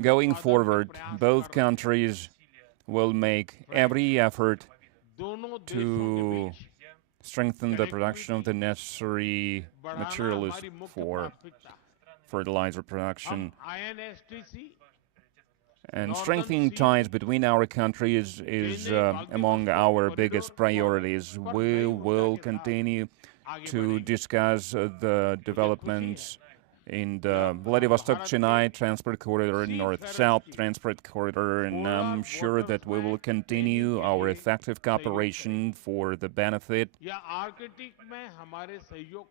Going forward, both countries will make every effort to strengthen the production of the necessary materials for fertilizer production. And strengthening ties between our countries is among our biggest priorities. We will continue to discuss the developments in the Vladivostok-Chennai transport corridor, north-south transport corridor, and I'm sure that we will continue our effective cooperation for the benefit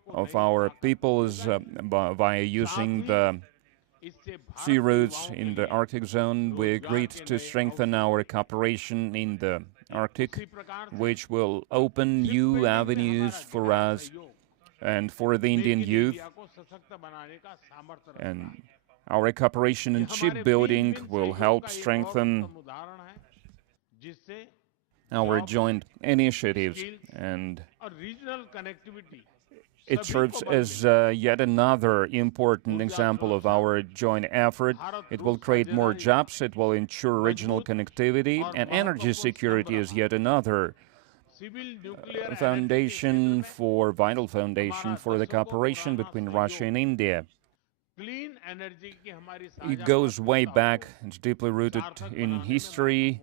of our peoples by using the sea routes in the Arctic zone. We agreed to strengthen our cooperation in the Arctic, which will open new avenues for us and for the Indian youth. And our cooperation in shipbuilding will help strengthen our joint initiatives, and it serves as yet another important example of our joint effort. It will create more jobs, it will ensure regional connectivity, and energy security is yet another vital foundation for the cooperation between Russia and India. It goes way back, it's deeply rooted in history.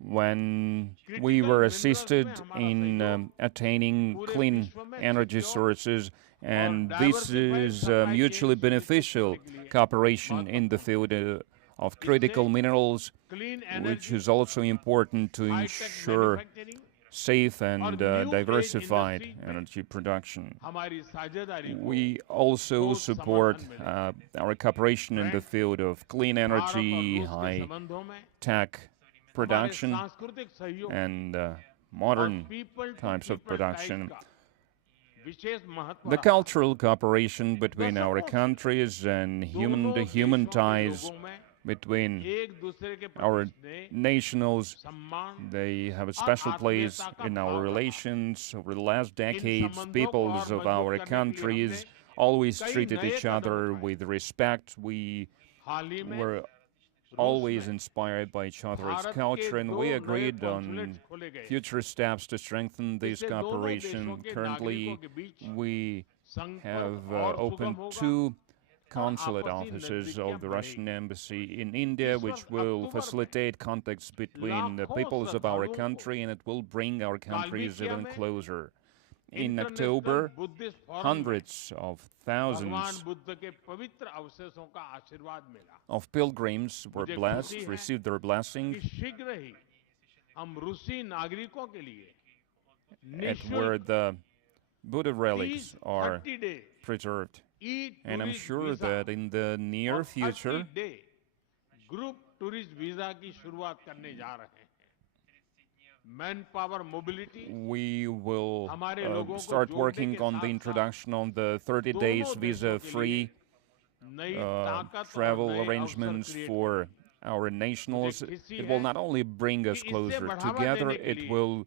When we were assisted in attaining clean energy sources, and this is mutually beneficial cooperation in the field of critical minerals, which is also important to ensure safe and diversified energy production. We also support our cooperation in the field of clean energy, high-tech production, and modern types of production. The cultural cooperation between our countries and human-to-human ties between our nationals, they have a special place in our relations. Over the last decades, peoples of our countries always treated each other with respect. We were always inspired by each other's culture, and we agreed on future steps to strengthen this cooperation. Currently, we have opened 2 consulate offices of the Russian embassy in India, which will facilitate contacts between the peoples of our country, and it will bring our countries even closer. In October, hundreds of thousands of pilgrims were blessed, received their blessing at where the Buddha relics are preserved. And I'm sure that in the near future, we will start working on the introduction of the 30 days visa-free travel arrangements for our nationals. It will not only bring us closer together, it will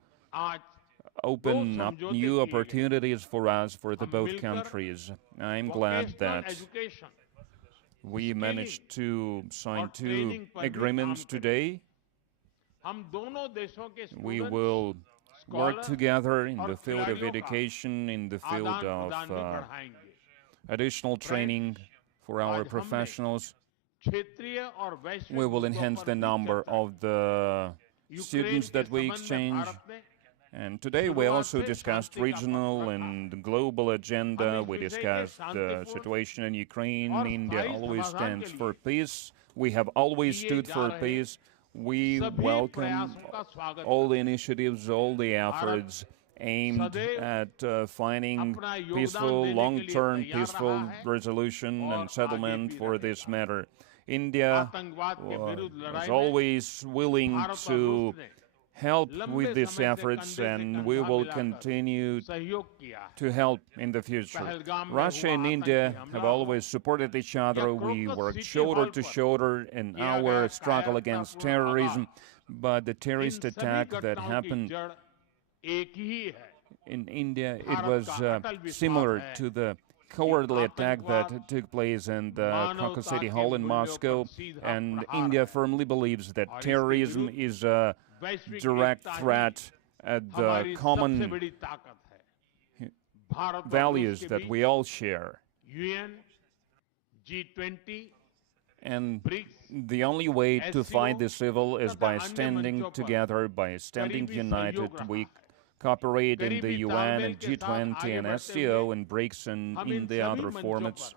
open up new opportunities for us, for the both countries. I'm glad that we managed to sign 2 agreements today. We will work together in the field of education, in the field of additional training for our professionals. We will enhance the number of the students that we exchange. And today we also discussed regional and global agenda. We discussed the situation in Ukraine. India always stands for peace. We have always stood for peace. We welcome all the initiatives, all the efforts aimed at finding peaceful, long-term peaceful resolution and settlement for this matter. India was always willing to help with these efforts, and we will continue to help in the future. Russia and India have always supported each other. We worked shoulder to shoulder in our struggle against terrorism, but the terrorist attack that happened in India, it was similar to the cowardly attack that took place in the Caucasus City Hall in Moscow, and India firmly believes that terrorism is a direct threat at the common values that we all share. And the only way to fight this evil is by standing together, by standing united. We cooperate in the UN and G20 and SCO and BRICS and in the other formats.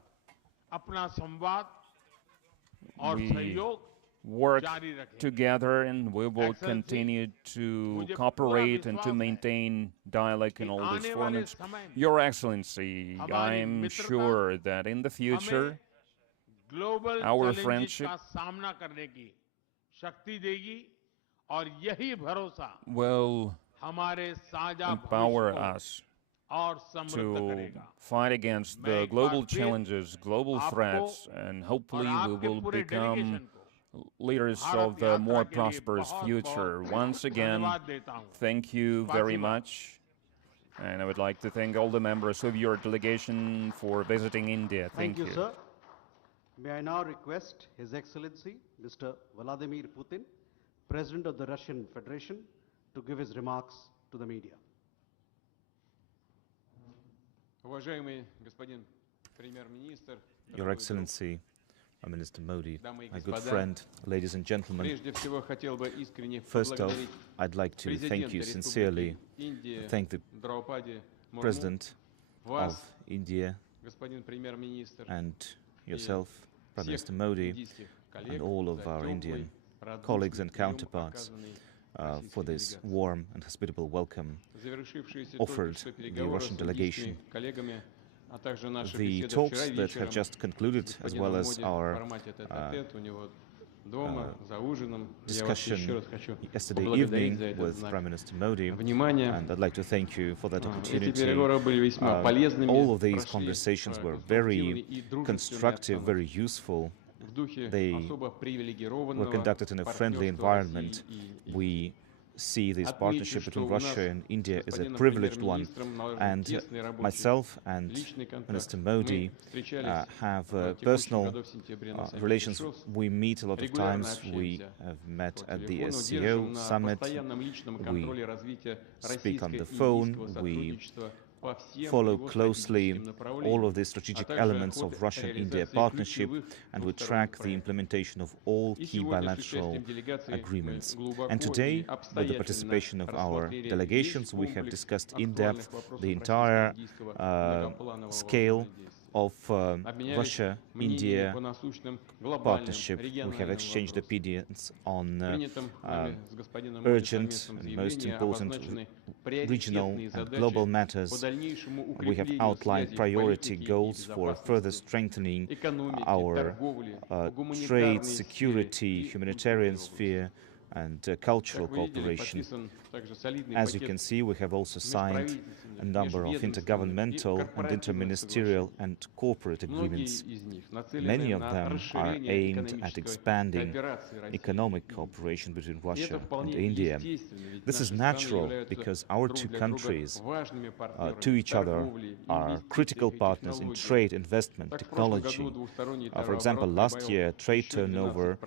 We work together and we will continue to cooperate and to maintain dialogue in all these formats. Your Excellency, I'm sure that in the future our friendship will empower us to fight against the global challenges, global threats, and hopefully we will become leaders of the more prosperous future. Once again, thank you very much. And I would like to thank all the members of your delegation for visiting India. Thank you. Sir. May I now request His Excellency, Mr. Vladimir Putin, President of the Russian Federation, to give his remarks to the media. Your Excellency, Minister Modi, my good friend, ladies and gentlemen, first off, I'd like to thank you sincerely, thank the President of India and yourself, Prime Minister Modi, and all of our Indian colleagues and counterparts for this warm and hospitable welcome offered the Russian delegation. The talks that have just concluded, as well as our discussion yesterday evening with Prime Minister Modi, and I'd like to thank you for that opportunity. All of these conversations were very constructive, very useful. They were conducted in a friendly environment. We see this partnership between Russia and India as a privileged one, and myself and Minister Modi have personal relations. We meet a lot of times. We have met at the SCO summit. We speak on the phone. We follow closely all of the strategic elements of Russian-India partnership, and we track the implementation of all key bilateral agreements. And today, with the participation of our delegations, we have discussed in depth the entire scale of Russia-India partnership. We have exchanged opinions on urgent and most important regional and global matters. We have outlined priority goals for further strengthening our trade, security, humanitarian sphere, and cultural cooperation. As you can see, we have also signed a number of intergovernmental and interministerial and corporate agreements. Many of them are aimed at expanding economic cooperation between Russia and India. This is natural because our two countries to each other are critical partners in trade, investment, technology. For example, last year trade turnover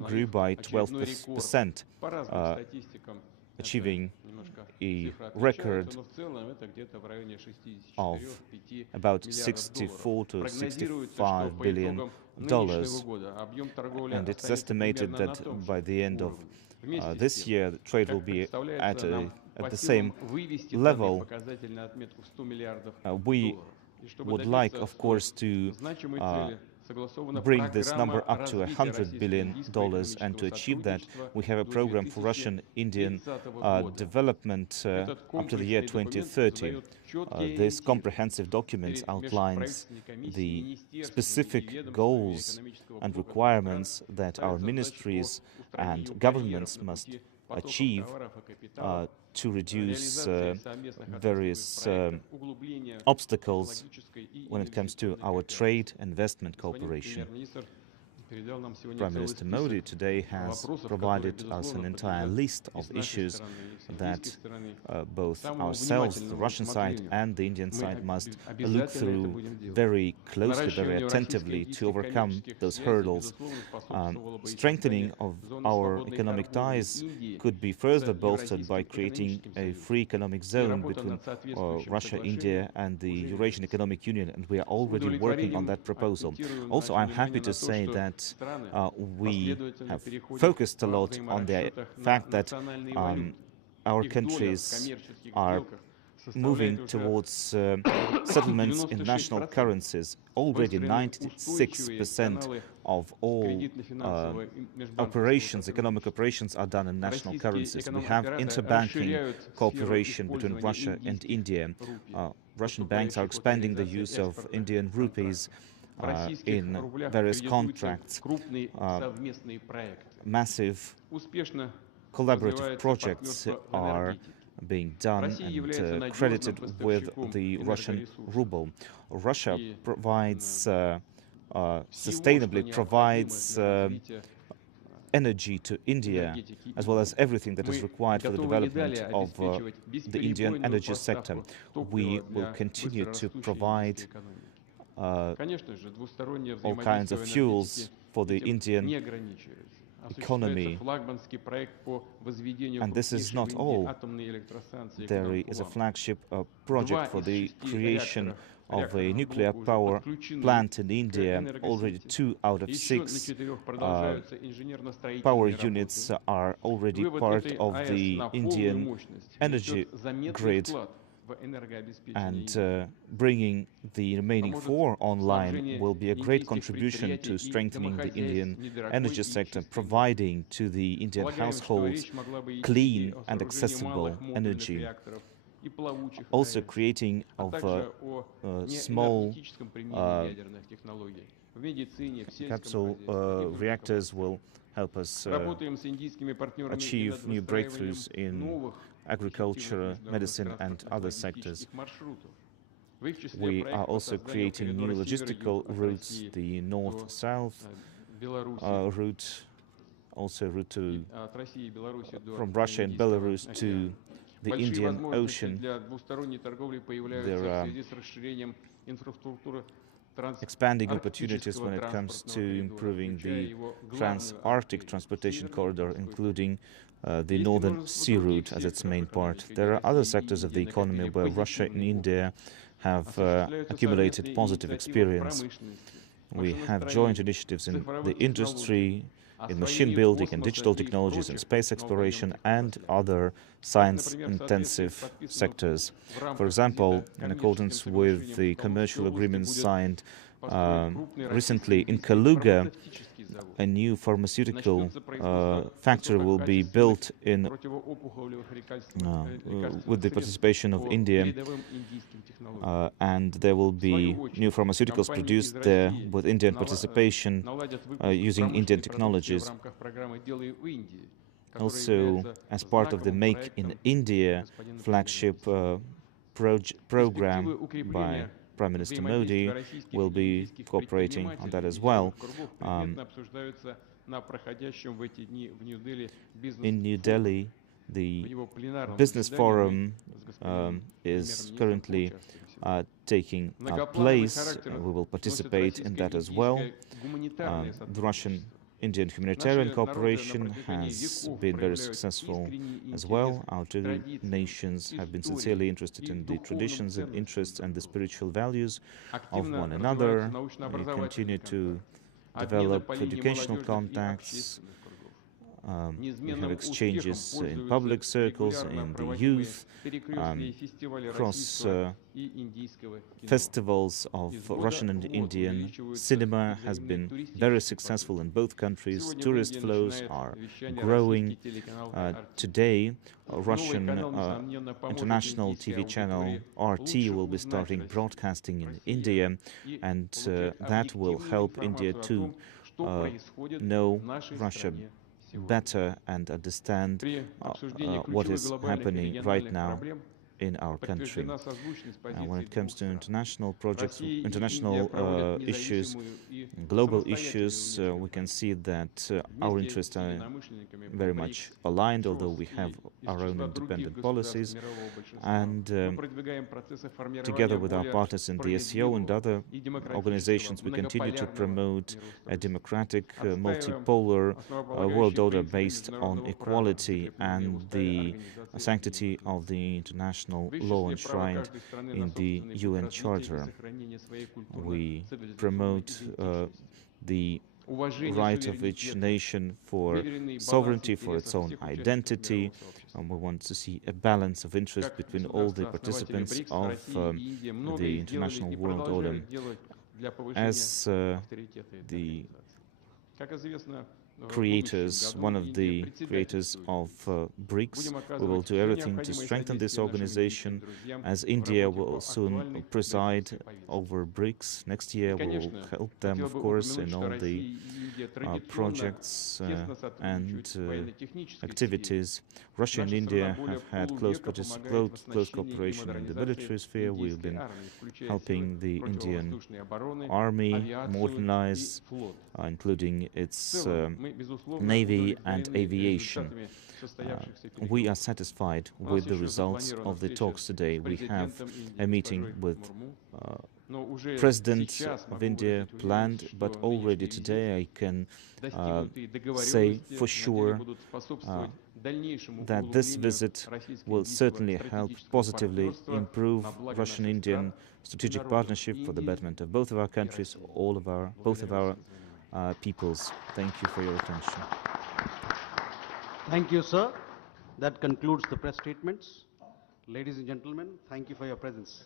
grew by 12%, achieving a record of about $64 to $65 billion, and it's estimated that by the end of this year, the trade will be at the same level. We would like, of course, to bring this number up to $100 billion, and to achieve that, we have a program for Russian-Indian development up to the year 2030. This comprehensive document outlines the specific goals and requirements that our ministries and governments must achieve to reduce various obstacles when it comes to our trade investment cooperation. Prime Minister Modi today has provided us an entire list of issues that both ourselves, the Russian side and the Indian side, must look through very closely, very attentively to overcome those hurdles. Strengthening of our economic ties could be further bolstered by creating a free economic zone between Russia, India and the Eurasian Economic Union, and we are already working on that proposal. Also, I'm happy to say that we have focused a lot on the fact that our countries are moving towards settlements in national currencies. Already 96% of all economic operations are done in national currencies. We have interbanking cooperation between Russia and India. Russian banks are expanding the use of Indian rupees in various contracts. Massive collaborative projects are being done and credited with the Russian ruble. Russia provides, sustainably provides energy to India, as well as everything that is required for the development of the Indian energy sector. We will continue to provide all kinds of fuels for the Indian economy. And this is not all. There is a flagship project for the creation of a nuclear power plant in India. Already 2 out of 6 power units are already part of the Indian energy grid. And bringing the remaining 4 online will be a great contribution to strengthening the Indian energy sector, providing to the Indian households clean and accessible energy. Also creating of small capsule reactors will help us achieve new breakthroughs in agriculture, medicine and other sectors. We are also creating new logistical routes, the north-south route, also route from Russia and Belarus to the Indian Ocean. There are expanding opportunities when it comes to improving the trans-Arctic transportation corridor, including the Northern Sea route as its main part. There are other sectors of the economy where Russia and India have accumulated positive experience. We have joint initiatives in the industry, in machine building and digital technologies and space exploration and other science-intensive sectors. For example, in accordance with the commercial agreements signed recently in Kaluga, a new pharmaceutical factory will be built in with the participation of India, and there will be new pharmaceuticals produced there with Indian participation using Indian technologies. Also, as part of the Make in India flagship program by Prime Minister Modi, will be cooperating on that as well. In New Delhi, the Business Forum is currently taking place. We will participate in that as well. The Russian-Indian humanitarian cooperation has been very successful as well. Our two nations have been sincerely interested in the traditions and interests and the spiritual values of one another. We continue to develop educational contacts. We have exchanges in public circles, in the youth, cross festivals of Russian and Indian cinema has been very successful in both countries. Tourist flows are growing. Today, Russian international TV channel RT will be starting broadcasting in India, and that will help India to know Russia better and understand what is happening right now in our country. When it comes to international projects, international issues, global issues, we can see that our interests are very much aligned, although we have our own independent policies. And together with our partners in the SCO and other organizations, we continue to promote a democratic, multipolar world order based on equality and the sanctity of the international law enshrined in the UN Charter. We promote the right of each nation for sovereignty, for its own identity, and we want to see a balance of interest between all the participants of the international world order. As the creators, one of the creators of BRICS, we will do everything to strengthen this organization. As India will soon preside over BRICS next year, we will help them, of course, in all the projects and activities. Russia and India have had close cooperation in the military sphere. We've been helping the Indian army modernize, including its navy and aviation. We are satisfied with the results of the talks today. We have a meeting with President of India planned, but already today I can say for sure that this visit will certainly help positively improve Russian-Indian strategic partnership for the betterment of both of our countries, both of our peoples. Thank you for your attention. Thank you, sir. That concludes the press statements. Ladies and gentlemen, thank you for your presence.